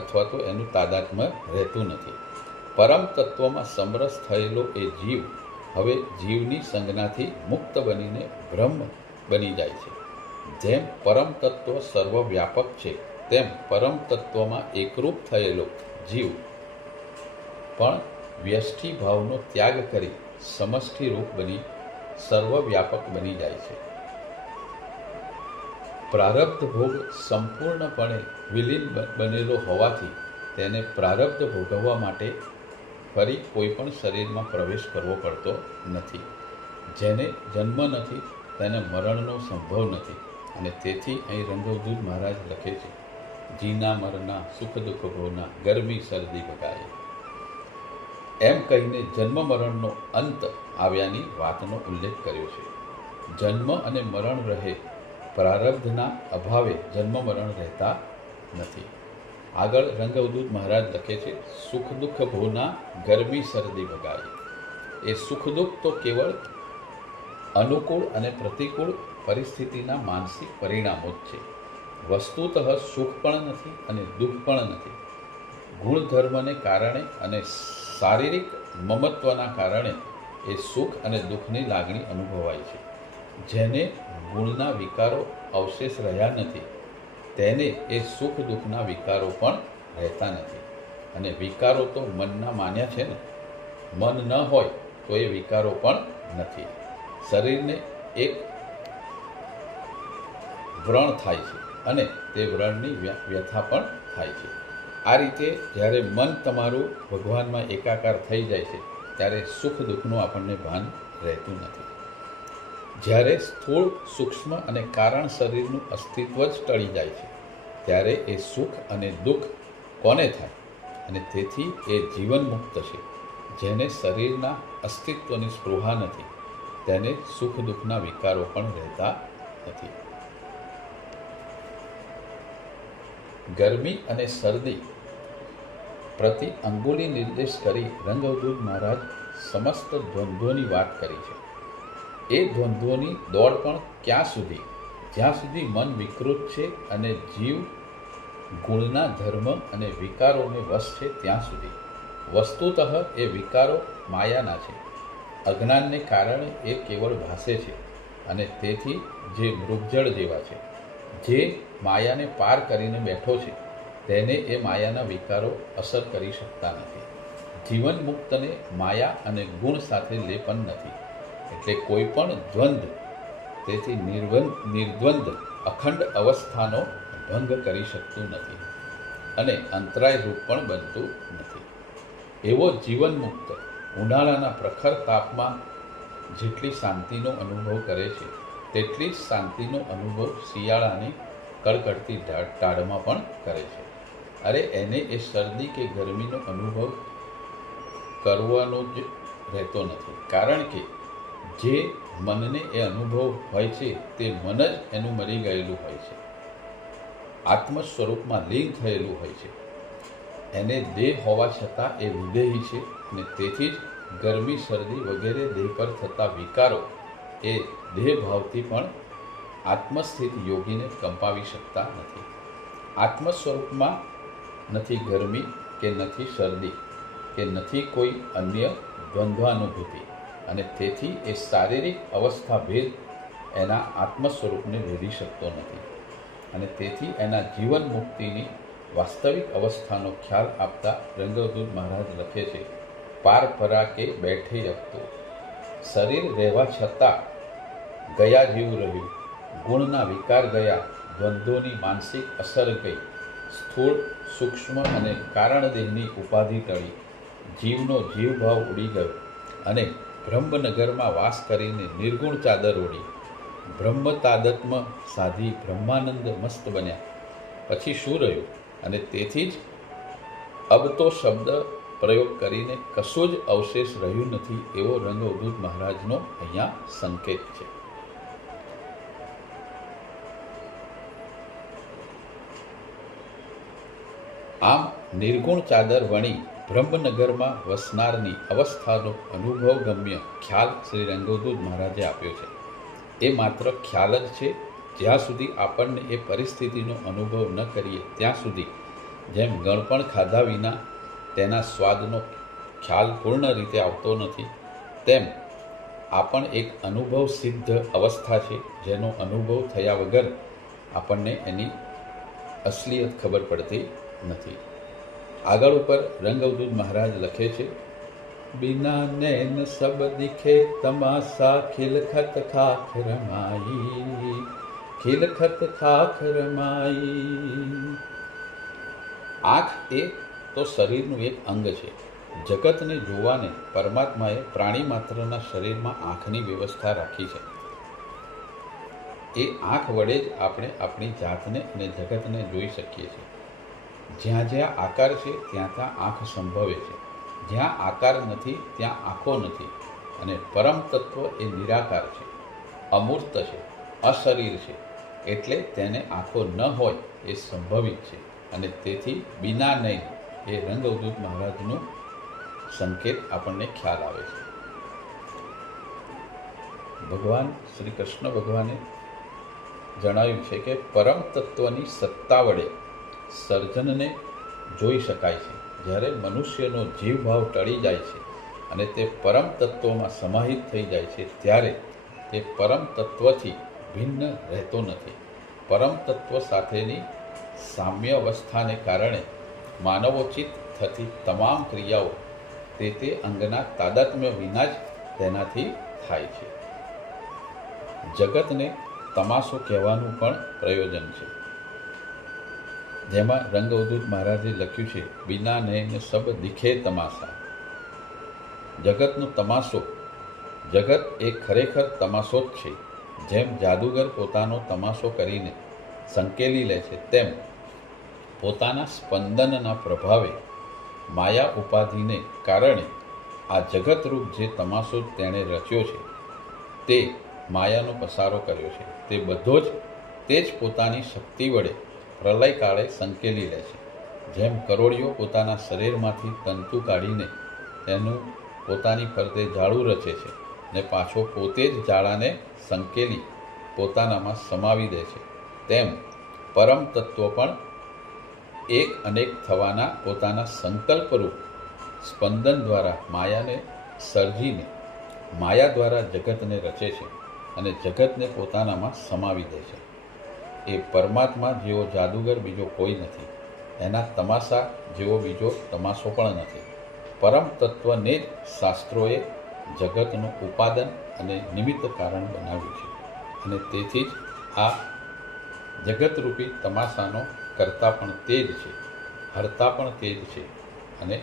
અથવા તો એનું તાદાત્મ્ય રહેતું નથી. પરમ તત્વમાં સમરસ થયેલો એ જીવ હવે જીવની સંજ્ઞાથી મુક્ત બનીને બ્રહ્મ બની જાય છે. જેમ પરમ તત્વ સર્વવ્યાપક છે, તેમ પરમ તત્વમાં એકરૂપ થયેલો જીવ પણ વ્યષ્ટિ ભાવનો ત્યાગ કરી સમષ્ટિ રૂપ બની સર્વવ્યાપક બની જાય છે. પ્રારબ્ધ ભોગ સંપૂર્ણપણે વિલીન બનેલો હોવાથી તેને પ્રારબ્ધ ભોગવવા માટે ફરી કોઈ પણ શરીરમાં પ્રવેશ કરવો પડતો નથી. જેને જન્મ નથી તેને મરણનો સંભવ નથી અને તેથી અહીં રંગવધૂત મહારાજ લખે છે, જીના મરના સુખ દુઃખ ભોના ગરમી શરદી ભગાઈ. એમ કહીને જન્મ મરણનો અંત આવ્યાની વાતનો ઉલ્લેખ કર્યો છે. જન્મ અને મરણ રહે, પ્રારબ્ધના અભાવે જન્મ મરણ રહેતા નથી. આગળ રંગવધૂત મહારાજ લખે છે, સુખ દુઃખ ભોના ગરમી શરદી ભગાઈ. એ સુખ દુઃખ તો કેવળ અનુકૂળ અને પ્રતિકૂળ પરિસ્થિતિના માનસિક પરિણામો જ છે. વસ્તુતઃ સુખ પણ નથી અને દુઃખ પણ નથી. ગુણધર્મને કારણે અને શારીરિક મમત્વના કારણે એ સુખ અને દુઃખની લાગણી અનુભવાય છે. જેને ગુણના વિકારો અવશેષ રહ્યા નથી તેને એ સુખ દુઃખના વિકારો પણ રહેતા નથી. અને વિકારો તો મનના માન્યા છે ને, મન ન હોય તો એ વિકારો પણ નથી. શરીરને એક વ્રણ થાય છે અને તે વ્રણની વ્યથા પણ થાય છે. આ રીતે જ્યારે મન તમારું ભગવાનમાં એકાકાર થઈ જાય છે ત્યારે સુખ દુઃખનું આપણને ભાન રહેતું નથી. જ્યારે સ્થૂળ સૂક્ષ્મ અને કારણ શરીરનું અસ્તિત્વ જ ટળી જાય છે ત્યારે એ સુખ અને દુઃખ કોને થાય? અને તેથી એ જીવન મુક્ત છે. જેને શરીરના અસ્તિત્વની સ્પૃહા નથી તેને સુખ દુઃખના વિકારો પણ રહેતા નથી. ગરમી અને શરદી પ્રતિ અંગુલી નિર્દેશ કરી રંગવધૂત મહારાજ સમસ્ત દ્વંદ્વોની વાત કરી છે. એ દ્વંદ્વોની દોડ પણ ક્યાં સુધી? જ્યાં સુધી મન વિકૃત છે અને જીવ ગુણના ધર્મ અને વિકારોને વશ છે ત્યાં સુધી. વસ્તુતઃ એ વિકારો માયાના છે. અજ્ઞાનને કારણે એ કેવળ ભાસે છે અને તેથી જે મૃગજળ જેવા છે. જે માયાને પાર કરીને બેઠો છે તેને એ માયાના વિકારો અસર કરી શકતા નથી. જીવન મુક્તને માયા અને ગુણ સાથે લેપન નથી, એટલે કોઈ પણ દ્વંદ્વ તેથી નિર્દ્વંદ અખંડ અવસ્થાનો ભંગ કરી શકતું નથી અને અંતરાય રૂપ પણ બનતું નથી. એવો જીવનમુક્ત ઉનાળાના પ્રખર તાપમાં જેટલી શાંતિનો અનુભવ કરે છે તેટલી જ શાંતિનો અનુભવ શિયાળાની કડકડતી ટાઢમાં પણ કરે છે. અરે એને એ શરદી કે ગરમીનો અનુભવ કરવાનો જ રહેતો નથી, કારણ કે જે મનને એ અનુભવ હોય છે તે મન જ એનું મરી ગયેલું હોય છે, આત્મ સ્વરૂપમાં લીન થયેલું હોય છે. એને દેહ હોવા છતાં એ વિદેહી છે અને તેથી જ ગરમી શરદી વગેરે દેહ પર થતા વિકારો એ દેહ ભાવથી પણ આત્મસ્થિત યોગીને કંપાવી શકતા નથી. આત્મ સ્વરૂપમાં નથી ગરમી કે નથી શરદી કે નથી કોઈ અન્ય દ્વંદ્વાનુભૂતિ, અને તેથી એ શારીરિક અવસ્થા ભેદ એના આત્મ સ્વરૂપને ભેદી શકતો નથી. અને તેથી એના જીવન મુક્તિની વાસ્તવિક અવસ્થાનો ખ્યાલ આપતા રંગવદૂત મહારાજ લખે છે, પાર પરાકે બેઠે રખતો, શરીર રહેવા છતાં ગયા જેવું રહ્યું, ગુણના વિકાર ગયા, દ્વંદ્વોની માનસિક અસર ગઈ, સ્થૂળ સૂક્ષ્મ અને કારણ દેહની ઉપાધિ ટળી, જીવનો જીવભાવ ઉડી ગયો અને બ્રહ્મનગરમાં વાસ કરીને નિર્ગુણ ચાદર ઓઢી, બ્રહ્મ તાદત્મ સાધી બ્રહ્માનંદ મસ્ત બન્યા. પછી શું રહ્યું? અને તેથી જ અબ તો શબ્દ પ્રયોગ કરીને કશું જ અવશેષ રહ્યું નથી એવો રંગવદૂત મહારાજનો અહીંયા સંકેત છે. આમ નિર્ગુણ ચાદર વણી બ્રહ્મનગરમાં વસનારની અવસ્થાનો અનુભવ ગમ્ય ખ્યાલ શ્રી રંગવદૂત મહારાજે આપ્યો છે. એ માત્ર ખ્યાલ જ છે. જ્યાં સુધી આપણને એ પરિસ્થિતિનો અનુભવ ન કરીએ ત્યાં સુધી, જેમ ગળપણ ખાધા વિના તેના સ્વાદનો ખ્યાલ પૂર્ણ રીતે આવતો નથી, તેમ આ પણ એક અનુભવ સિદ્ધ અવસ્થા છે, જેનો અનુભવ થયા વગર આપણને એની અસલિયત ખબર પડતી નથી. આગળ ઉપર રંગવદૂત મહારાજ લખે છે, बिना नैन सब दिखे तमाशा खिलखत खाख रमाई, खिलखत खाख रमाई. આંખ એ તો શરીરનું એક અંગ છે. જગતને જોવાને પરમાત્માએ પ્રાણી માત્રના શરીરમાં આંખની વ્યવસ્થા રાખી છે. એ આંખ વડે જ આપણે આપણી જાતને અને જગતને જોઈ શકીએ છીએ. જ્યાં જ્યાં આકાર છે ત્યાં ત્યાં આંખ સંભવે છે. જ્યાં આકાર નથી ત્યાં આંખો નથી. અને પરમ તત્વ એ નિરાકાર છે, અમૂર્ત છે, અશરીર છે, એટલે તેને આંખો ન હોય એ સંભવિત છે. અને તેથી બિના નહીં એ રંગવદૂત મહારાજનું સંકેત આપણને ખ્યાલ આવે છે. ભગવાન શ્રી કૃષ્ણ ભગવાને જણાવ્યું છે કે પરમ તત્વની સત્તા વડે સર્જનને જોઈ શકાય છે. જ્યારે મનુષ્યનો જીવભાવ ટળી જાય છે અને તે પરમ તત્વમાં સમાહિત થઈ જાય છે, ત્યારે તે પરમ તત્વથી ભિન્ન રહેતો નથી. પરમ તત્વ સાથેની સામ્ય અવસ્થાને કારણે માનવોચિત થતી તમામ ક્રિયાઓ તે અંગના તાદાત્મ્ય વિના જ તેનાથી થાય છે. જગતને તમાશો કહેવાનું પણ પ્રયોજન છે. જેમાં રંગવદૂત મહારાજે લખ્યું છે, બિના નયન સબ દિખે તમાશા. જગતનો તમાશો, જગત એ ખરેખર તમાશો જ છે. જેમ જાદુગર પોતાનો તમાશો કરીને સંકેલી લે છે, તેમ પોતાના સ્પંદનના પ્રભાવે માયા ઉપાધિને કારણે આ જગતરૂપ જે તમાશો તેણે રચ્યો છે, તે માયાનો પસારો કર્યો છે, તે બધો જ તે જ પોતાની શક્તિ વડે પ્રલય કાળે સંકેલી લે છે. જેમ કરોળિયો પોતાના શરીરમાંથી તંતુ કાઢીને તેનું પોતાની ફરતે જાળું રચે છે ને પાછો પોતે જ જાળાને સંકેલી પોતાનામાં સમાવી દે છે, તેમ પરમ તત્વ પણ એક અનેક થવાના પોતાના સંકલ્પરૂપ સ્પંદન દ્વારા માયાને સર્જીને માયા દ્વારા જગતને રચે છે અને જગતને પોતાનામાં સમાવી દે છે. એ પરમાત્મા જેવો જાદુગર બીજો કોઈ નથી. એના તમાશા જેવો બીજો તમાશો પણ નથી. પરમ તત્વને જ શાસ્ત્રોએ જગતનું ઉપાદન અને નિમિત્ત કારણ બનાવ્યું છે. અને તેથી જ આ જગતરૂપી તમાશાનો કરતા પણ તે જ છે, હરતા પણ તે જ છે અને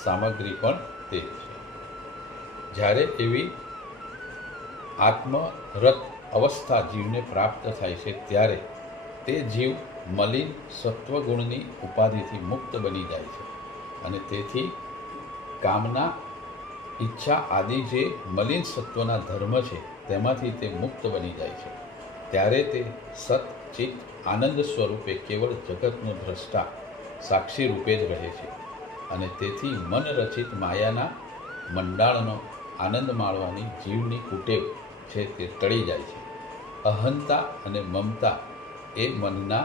સામગ્રી પણ તે જ છે. જ્યારે એવી આત્મરત અવસ્થા જીવને પ્રાપ્ત થાય છે ત્યારે તે જીવ મલિન સત્વગુણની ઉપાધિથી મુક્ત બની જાય છે અને તેથી કામના, ઈચ્છા આદિ જે મલિન સત્વના ધર્મ છે તેમાંથી તે મુક્ત બની જાય છે. ત્યારે તે સત ચિત્ત આનંદ સ્વરૂપે કેવળ જગતનો દ્રષ્ટા સાક્ષી રૂપે જ રહે છે અને તેથી મન રચિત માયાના મંડાણનો આનંદ માણવાની જીવની કુટેવ છે તે ટળી જાય છે. અહંતા અને મમતા એ મનના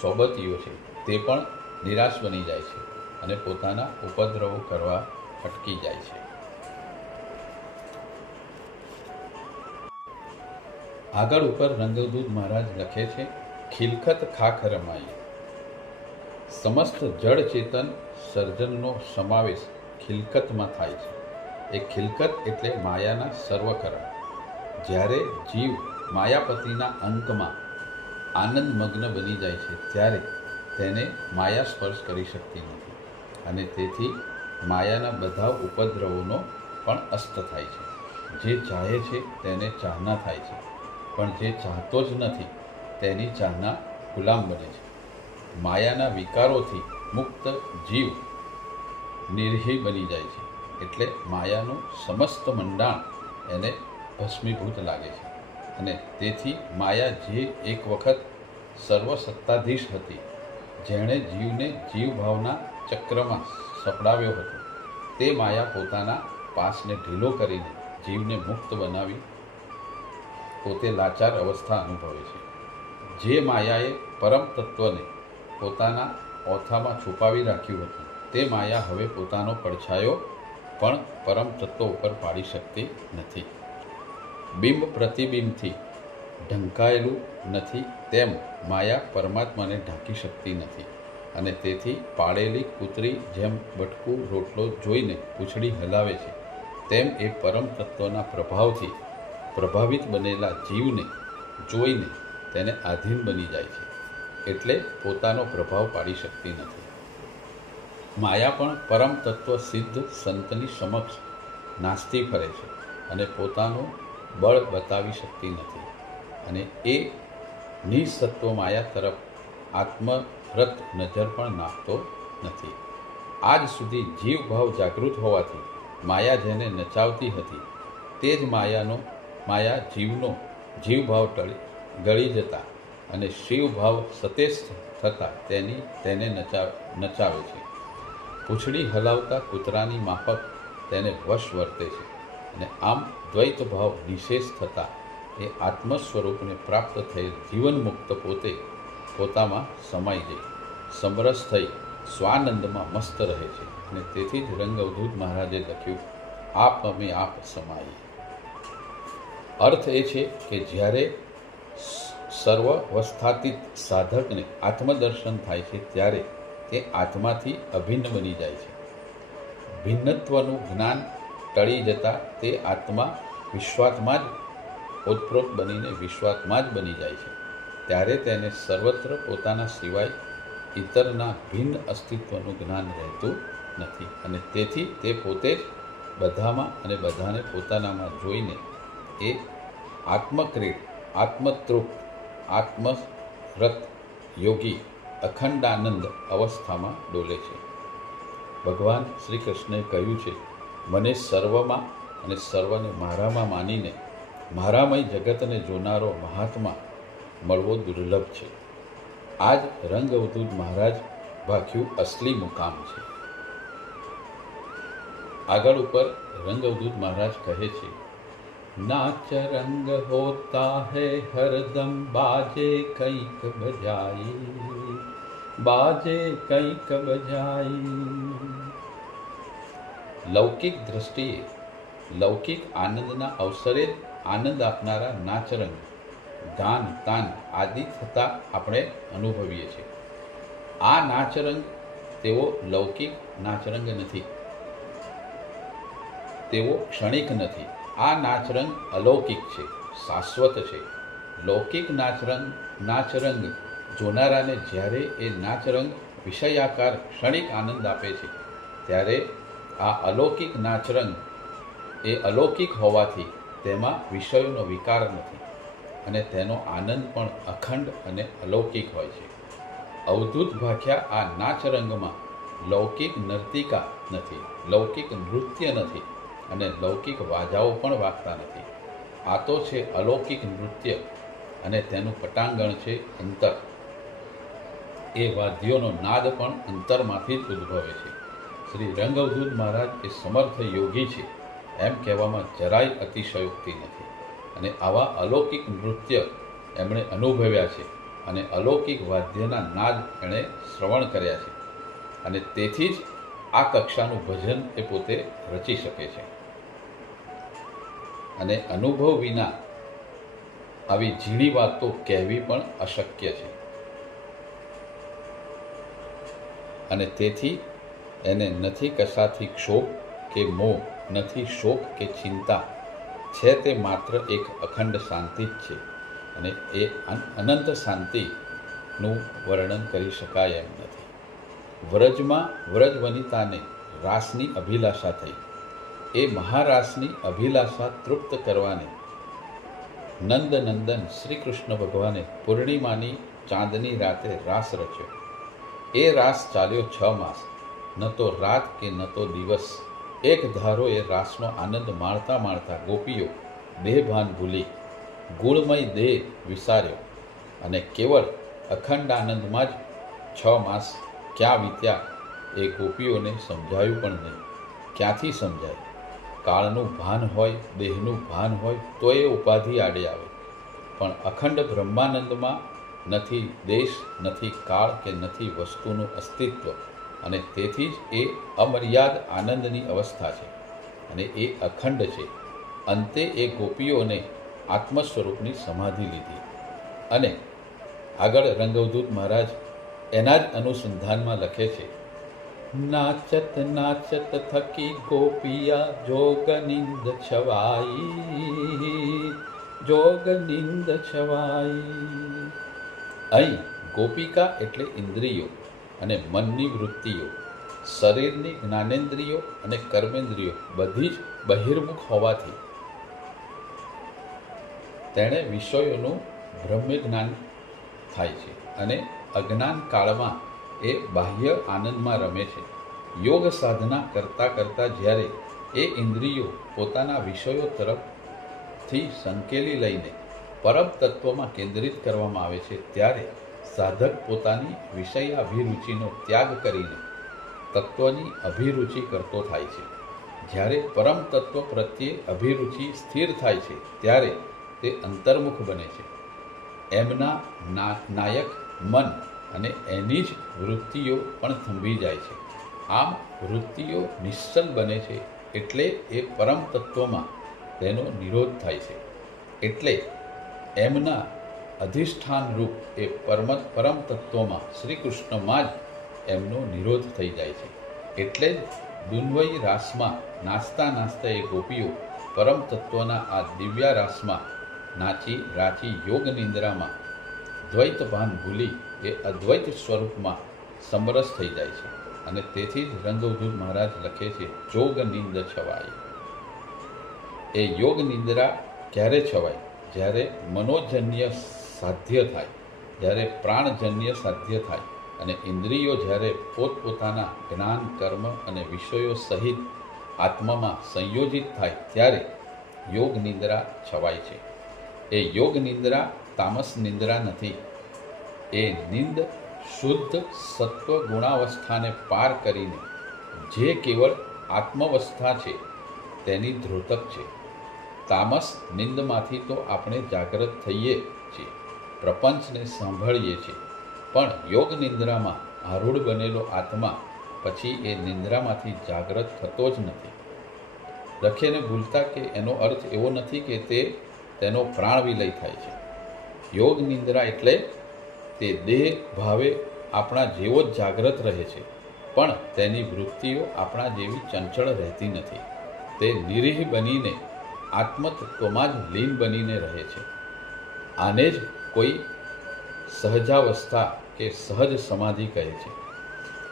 સોબતીઓ છે, તે પણ નિરાશ બની જાય છે અને પોતાના ઉપદ્રવો કરવા અટકી જાય છે. આગળ ઉપર રંગદૂત મહારાજ લખે છે, ખિલખત ખાખ રમાઈ. સમસ્ત જળ ચેતન સર્જનનો સમાવેશ ખિલકતમાં થાય છે. એ ખિલકત એટલે માયાના સર્વકરણ. જ્યારે જીવ માયાપતિના અંકમાં આનંદમગ્ન બની જાય છે ત્યારે તેને માયા સ્પર્શ કરી શકતી નથી અને તેથી માયાના બધા ઉપદ્રવોનો પણ અસ્ત થાય છે. જે ચાહે છે તેને ચાહના થાય છે, પણ જે ચાહતો જ નથી તેની ચાહના ગુલામ બને છે. માયાના વિકારોથી મુક્ત જીવ નિર્હી બની જાય છે, એટલે માયાનું સમસ્ત મંડાણ એને ભસ્મીભૂત લાગે છે અને તેથી માયા જે એક વખત સર્વસત્તાધીશ હતી, જેણે જીવને જીવભાવના ચક્રમાં સપડાવ્યો હતો, તે માયા પોતાના પાસને ઢીલો કરીને જીવને મુક્ત બનાવી પોતે લાચાર અવસ્થા અનુભવે છે. જે માયાએ પરમ તત્વને પોતાના ઓથામાં છુપાવી રાખ્યું હતું, તે માયા હવે પોતાનો પડછાયો પણ પરમ તત્વ ઉપર પાડી શકતી નથી. બિંબ પ્રતિબિંબથી ઢંકાયેલું નથી તેમ માયા પરમાત્માને ઢાંકી શકતી નથી અને તેથી પાળેલી કૂતરી જેમ બટકું રોટલો જોઈને પૂંછડી હલાવે છે, તેમ એ પરમ તત્વના પ્રભાવથી પ્રભાવિત બનેલા જીવને જોઈને તેને આધીન બની જાય છે, એટલે પોતાનો પ્રભાવ પાડી શકતી નથી. માયા પણ પરમ તત્વ સિદ્ધ સંતની સમક્ષ નાસ્તી ફરે છે અને પોતાનું બળ બતાવી શકતી નથી અને એ નિસત્વ માયા તરફ આત્મરત નજર પણ નાખતો નથી. આજ સુધી જીવભાવ જાગૃત હોવાથી માયા જેને નચાવતી હતી તે જ માયા જીવનો જીવભાવ ગળી જતા અને શિવભાવ સતેજ થતાં તેને નચાવે છે. પૂંછડી હલાવતા કૂતરાની માફક તેને વશ વર્તે છે અને આમ દ્વૈત ભાવ નિશેષ થતાં એ આત્મ સ્વરૂપને પ્રાપ્ત થયેલ જીવનમુક્ત પોતામાં સમાઈ જઈ સમરસ થઈ સ્વાનંદમાં મસ્ત રહે છે અને તેથી જ રંગઅવધૂત મહારાજે લખ્યું, આપ અમે આપ સમાઈ. અર્થ એ છે કે જ્યારે સર્વાવસ્થાતીત સાધકને આત્મદર્શન થાય છે ત્યારે તે આત્માથી અભિન્ન બની જાય છે. ભિન્નત્વનું જ્ઞાન ટળી જતાં તે આત્મા વિશ્વાત્મા જ ઓતપ્રોત બનીને વિશ્વાત્મા જ બની જાય છે. ત્યારે તેને સર્વત્ર પોતાના સિવાય ઇતરના ભિન્ન અસ્તિત્વનું જ્ઞાન રહેતું નથી અને તેથી તે પોતે જ બધામાં અને બધાને પોતાનામાં જોઈને એ આત્મક્રીડ, આત્મતૃપ્ત, આત્મરત યોગી અખંડાનંદ અવસ્થામાં ડોલે છે. ભગવાન શ્રી કૃષ્ણએ કહ્યું છે, મને સર્વમાં અને સર્વને મારામાં માનીને મારામય જગતને જોનારો મહાત્મા મળવો દુર્લભ છે. આ જ રંગઅવધૂત મહારાજ ભાખ્યું અસલી મુકામ છે. આગળ ઉપર રંગઅવધૂત મહારાજ કહે છે, नाच रंग होता है हरदम बाजे कईक बजाई, बाजे कईक बजाई. લૌકિક દ્રષ્ટિએ લૌકિક આનંદના અવસરે આનંદ આપનારા નાચરંગ, ગાન, તાન આદિ થતાં આપણે અનુભવીએ છીએ. આ નાચરંગ તેઓ લૌકિક નાચરંગ નથી, તેઓ ક્ષણિક નથી. આ નાચરંગ અલૌકિક છે, શાશ્વત છે. લૌકિક નાચરંગ જોનારાને જ્યારે એ નાચરંગ વિષયાકાર ક્ષણિક આનંદ આપે છે ત્યારે આ અલૌકિક નાચરંગ એ અલૌકિક હોવાથી તેમાં વિષયોનો વિકાર નથી અને તેનો આનંદ પણ અખંડ અને અલૌકિક હોય છે. અવધૂત ભાખ્યા આ નાચરંગમાં લૌકિક નર્તિકા નથી, લૌકિક નૃત્ય નથી અને લૌકિક વાજાઓ પણ વાગતા નથી. આ તો છે અલૌકિક નૃત્ય અને તેનું પટાંગણ છે અંતર. એ વાદ્યોનો નાદ પણ અંતરમાંથી જ ઉદ્ભવે છે. શ્રી રંગ અવધૂત મહારાજ એ સમર્થ યોગી છે એમ કહેવામાં જરાય અતિશયોક્તિ નથી. અને આવા અલૌકિક નૃત્ય એમણે અનુભવ્યા છે અને અલૌકિક વાદ્યના નાદ એણે શ્રવણ કર્યા છે અને તેથી જ આ કક્ષાનું ભજન એ પોતે રચી શકે છે. અને અનુભવ વિના આવી ઝીણી વાતો કહેવી પણ અશક્ય છે. અને તેથી એને નથી કશાથી ક્ષોભ કે મોહ, નથી શોક કે ચિંતા, છે તે માત્ર એક અખંડ શાંતિ જ છે. અને એ અનંત શાંતિનું વર્ણન કરી શકાય એમ નથી. વ્રજમાં વ્રજ વનિતાને રાસની અભિલાષા થઈ. એ મહારાસની અભિલાષા તૃપ્ત કરવાને નંદનંદન શ્રી કૃષ્ણ ભગવાને પૂર્ણિમાની ચાંદની રાતે રાસ રચ્યો. એ રાસ ચાલ્યો 6 માસ, ન તો રાત કે ન તો દિવસ. એક ધારો એ રાસનો આનંદ માણતા માણતા ગોપીઓ દેહભાન ભૂલી ગુણમય દેહ વિસાર્યો અને કેવળ અખંડ આનંદમાં જ 6 માસ ક્યાં વીત્યા એ ગોપીઓને સમજાયું પણ નહીં. ક્યાંથી સમજાય? કાળનું ભાન હોય, દેહનું ભાન હોય તો એ ઉપાધિ આડે આવે, પણ અખંડ બ્રહ્માનંદમાં નથી દેશ, નથી કાળ કે નથી વસ્તુનું અસ્તિત્વ અને તેથી જ એ અમર્યાદ આનંદની અવસ્થા છે અને એ અખંડ છે. અંતે એ ગોપીઓને આત્મ સ્વરૂપની સમાધિ લીધી. અને આગળ રંગઅવધૂત મહારાજ એના જ અનુસંધાનમાં લખે છે, નાચત નાચત થકી ગોપિયા જોગ નિંદ છવાઈ, જોગ નિંદ છવાઈ. અહીં ગોપિકા એટલે ઇન્દ્રિયો અને મનની વૃત્તિઓ, શરીરની જ્ઞાનેન્દ્રિયો અને કર્મેન્દ્રિયો બધી જ બહિર્મુખ હોવાથી તેણે વિષયોનું બ્રહ્મ જ્ઞાન થાય છે અને અજ્ઞાન કાળમાં એ બાહ્ય આનંદમાં રમે છે. યોગ સાધના કરતાં કરતાં જ્યારે એ ઇન્દ્રિયો પોતાના વિષયો તરફથી સંકેલી લઈને પરમ તત્વમાં કેન્દ્રિત કરવામાં આવે છે ત્યારે સાધક પોતાની વિષયાભિરુચિનો ત્યાગ કરીને તત્વની અભિરુચિ કરતો થાય છે. જ્યારે પરમ તત્વ પ્રત્યે અભિરુચિ સ્થિર થાય છે ત્યારે તે અંતર્મુખ બને છે. એમના નાયક મન અને એની જ વૃત્તિઓ પણ થંભી જાય છે. આમ વૃત્તિઓ નિશ્ચલ બને છે એટલે એ પરમ તત્વમાં તેનો નિરોધ થાય છે. એટલે એમના અધિષ્ઠાન રૂપ એ પરમ તત્વમાં શ્રી કૃષ્ણમાં જ એમનો નિરોધ થઈ જાય છે. એટલે જ દુન્વયી રાસમાં નાચતા નાચતા એ ગોપીઓ પરમ તત્વના આ દિવ્યા રાસમાં નાચી રાચી યોગ નિંદ્રામાં દ્વૈત ભાન ભૂલી એ અદ્વૈત સ્વરૂપમાં સમરસ થઈ જાય છે. અને તેથી જ રંગઅવધૂત મહારાજ લખે છે, જોગ નિંદ છવાય. એ યોગ નિંદ્રા ક્યારે છવાય? જ્યારે મનોજન્ય સાધ્ય થાય, જ્યારે પ્રાણજન્ય સાધ્ય થાય અને ઇન્દ્રિયો જ્યારે પોતપોતાના જ્ઞાન, કર્મ અને વિષયો સહિત આત્મામાં સંયોજિત થાય ત્યારે યોગ નિંદ્રા છવાય છે. એ યોગ નિંદ્રા તામસ નિંદ્રા નથી. એ નિંદ શુદ્ધ સત્વ ગુણાવસ્થાને પાર કરીને જે કેવળ આત્મવસ્થા છે તેની ધ્રોતક છે. તામસ નિંદમાંથી તો આપણે જાગૃત થઈએ છીએ, પ્રપંચને સાંભળીએ છીએ, પણ યોગ નિંદ્રામાં આરૂઢ બનેલો આત્મા પછી એ નિંદ્રામાંથી જાગૃત થતો જ નથી. લખીને ભૂલતા કે એનો અર્થ એવો નથી કે તેનો પ્રાણ વિલય થાય છે. યોગ નિંદ્રા એટલે તે દેહ ભાવે આપણા જેવો જ જાગૃત રહે છે, પણ તેની વૃત્તિઓ આપણા જેવી ચંચળ રહેતી નથી. તે નિરીહ બનીને આત્મતત્વમાં જ લીન બનીને રહે છે. આને જ કોઈ સહજાવસ્થા કે સહજ સમાધિ કહે છે.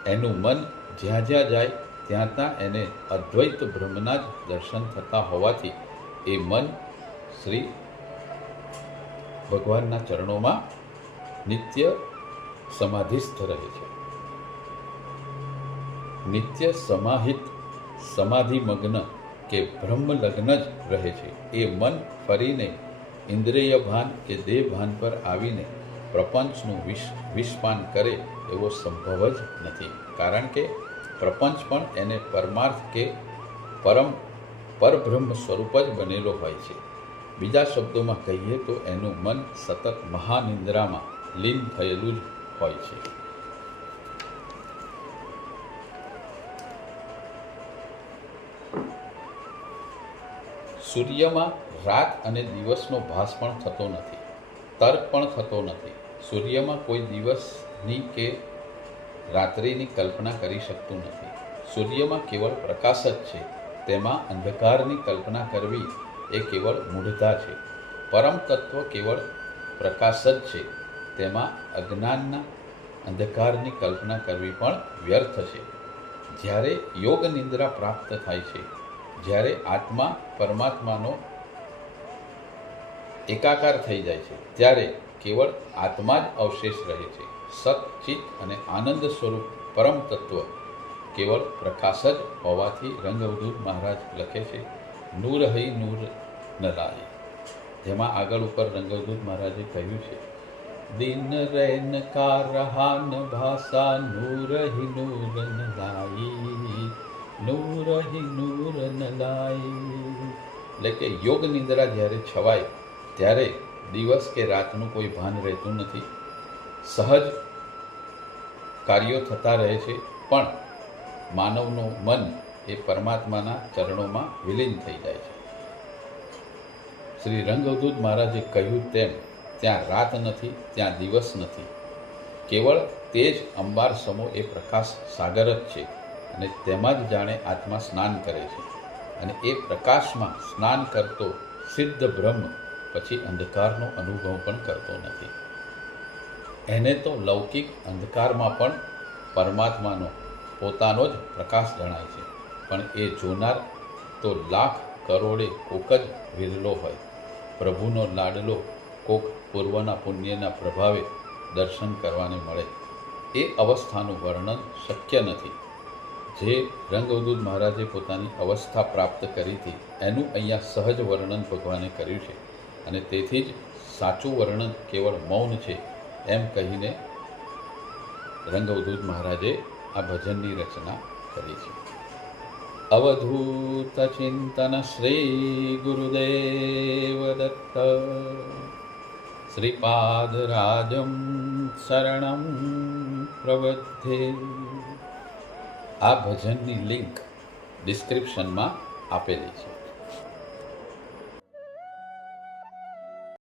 એનું મન જ્યાં જ્યાં જાય ત્યાં ત્યાં એને અદ્વૈત બ્રહ્મના જ દર્શન થતા હોવાથી એ મન શ્રી ભગવાનના ચરણોમાં નિત્ય સમાધિસ્થ રહે છે. નિત્ય સમાહિત સમાધિમગ્ન કે બ્રહ્મલગ્ન જ રહે છે. એ મન ફરીને ઇન્દ્રિય ભાન કે દેહ ભાન પર આવીને પ્રપંચનું વિષપાન કરે એવો સંભવ જ નથી. કારણ કે પ્રપંચ પણ એને પરમાર્થ કે પરબ્રહ્મ સ્વરૂપ જ બનેલો હોય છે. બીજા શબ્દોમાં કહીએ તો એનું મન સતત મહાનિંદ્રામાં લીન થયેલું જ હોય છે. સૂર્યમાં રાત અને દિવસનો ભાસ પણ થતો નથી, તર્ક પણ થતો નથી. સૂર્યમાં કોઈ દિવસની કે રાત્રિની કલ્પના કરી શકતું નથી. સૂર્યમાં કેવળ પ્રકાશ જ છે. તેમાં અંધકારની કલ્પના કરવી એ કેવળ મૂઢતા છે. પરમ તત્વ કેવળ પ્રકાશ જ છે. તેમાં અજ્ઞાનના અંધકારની કલ્પના કરવી પણ વ્યર્થ છે. જ્યારે યોગ નિદ્રા પ્રાપ્ત થાય છે, જ્યારે આત્મા પરમાત્માનો એકાકાર થઈ જાય છે, ત્યારે કેવળ આત્મા જ અવશેષ રહે છે. સત, ચિત્ત અને આનંદ સ્વરૂપ પરમ તત્વ કેવળ પ્રકાશ જ હોવાથી રંગઅવધૂત મહારાજ લખે છે, નૂર હૈ નૂર ન લાય. જેમાં આગળ ઉપર રંગઅવધૂત મહારાજે કહ્યું છે, દિન રૈન કા રહા ન ભાષા નૂર હી નૂર ન લાઈ, નૂર હી નૂર ન લાઈ. એટલે કે યોગ નિંદ્રા જ્યારે છવાય ત્યારે દિવસ કે રાતનું કોઈ ભાન રહેતું નથી. સહજ કાર્યો થતા રહે છે, પણ માનવનું મન એ પરમાત્માના ચરણોમાં વિલીન થઈ જાય છે. શ્રી રંગઅવધૂત મહારાજે કહ્યું તેમ ત્યાં રાત નથી, ત્યાં દિવસ નથી. કેવળ તે જ અંબાર સમો એ પ્રકાશ સાગર જ છે અને તેમાં જ જાણે આત્મા સ્નાન કરે છે. અને એ પ્રકાશમાં સ્નાન કરતો સિદ્ધ બ્રહ્મ પછી અંધકારનો અનુભવ પણ કરતો નથી. એને તો લૌકિક અંધકારમાં પણ પરમાત્માનો પોતાનો જ પ્રકાશ જણાય છે. પણ એ જોનાર તો લાખ કરોડે કોક જ વિરલો હોય. પ્રભુનો લાડલો કોક પૂર્વના પુણ્યના પ્રભાવે દર્શન કરવાને મળે. એ અવસ્થાનું વર્ણન શક્ય નથી. જે રંગઅવધૂત મહારાજે પોતાની અવસ્થા પ્રાપ્ત કરી હતી એનું અહીંયા સહજ વર્ણન ભગવાને કર્યું છે. અને તેથી જ સાચું વર્ણન કેવળ મૌન છે એમ કહીને રંગઅવધૂત મહારાજે આ ભજનની રચના કરી છે. અવધૂત ચિંતન શ્રી ગુરુદેવ દત્ત શ્રીપાદરાજમ શરણમ પ્રબધ્યે. આ ભજનની લિંક ડિસ્ક્રિપ્શનમાં આપેલી છે.